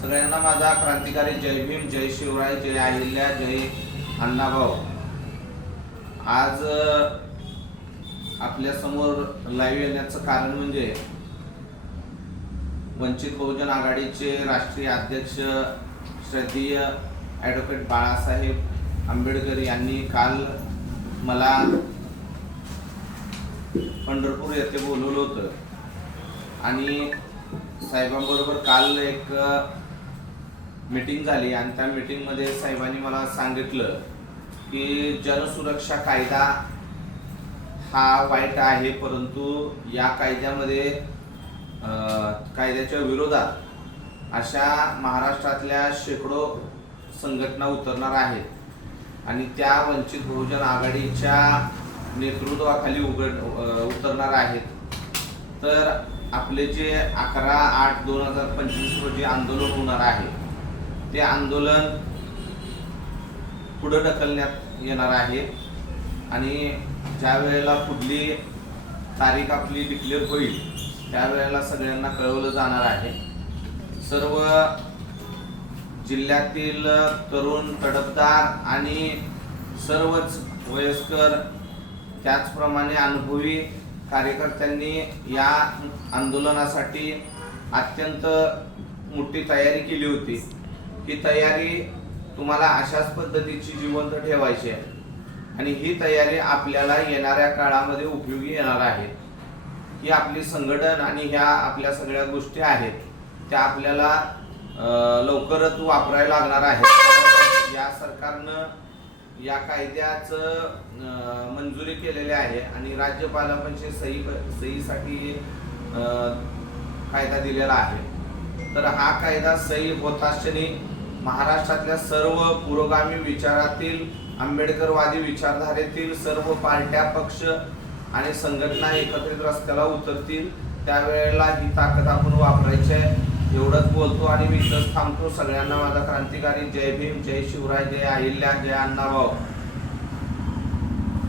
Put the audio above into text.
सगळ्यांना माझा क्रांतिकारी जय भीम, जय शिवराय, जय अहिल्या, जय अण्णाभाऊ। आज आपल्या समोर लाईव्ह येण्याचं कारण म्हणजे वंचित बहुजन आघाडीचे राष्ट्रीय अध्यक्ष श्रद्धेय ॲडव्होकेट बाळासाहेब आंबेडकर यांनी काल मला पंढरपूर येथे बोलवलं होतं आणि साहेबांबरोबर काल एक मीटिंग झाली आणि त्या मीटिंगमध्ये साहेबांनी मला सांगितलं की जनसुरक्षा कायदा हा वाईट आहे, परंतु या कायद्यामध्ये कायद्याच्या विरोधात अशा महाराष्ट्रातल्या शेकडो संघटना उतरणार आहेत आणि त्या वंचित बहुजन आघाडीच्या नेतृत्वाखाली उतरणार आहेत। तर आपले जे 11/8/2025 रोजी आंदोलन होणार आहे ते आंदोलन पुढे ढकलण्यात येणार आहे आणि ज्या वेळेला पुढली तारीख आपली डिक्लेअर होईल त्यावेळेला सगळ्यांना कळवलं जाणार आहे। सर्व जिल्ह्यातील तरुण तडफदार आणि सर्वच वयस्कर त्याचप्रमाणे अनुभवी कार्यकर्त्यांनी या आंदोलनासाठी अत्यंत मोठी तयारी केली होती। ही तयारी तुम्हाला अशाच पद्धतीची जिवंत ठेवायची आहे आणि ही तयारी आपल्याला येणाऱ्या काळामध्ये उपयोगी येणार आहे। ही आपली संघटन आणि ह्या आपल्या सगळ्या गोष्टी आहेत त्या आपल्याला लवकरच वापरायला लागणार आहेत। या सरकारनं या कायद्याचं मंजुरी केलेली आहे आणि राज्यपालांची सहीसाठी कायदा दिलेला आहे। तर हा कायदा सही होत असताना महाराष्ट्रातल्या सर्व पुरोगामी विचारातील आंबेडकरवादी विचारधारेतील सर्व पार्ट्या, पक्ष आणि संघटना एकत्रित रस्त्याला उतरतील। त्यावेळेला ही ताकद आपण वापरायची आहे। एवढंच बोलतो आणि मी इथंच थांबतो। सगळ्यांना माझा क्रांतिकारी जय भीम, जय शिवराय, जय अहिल्या, जय अण्णाभाऊ।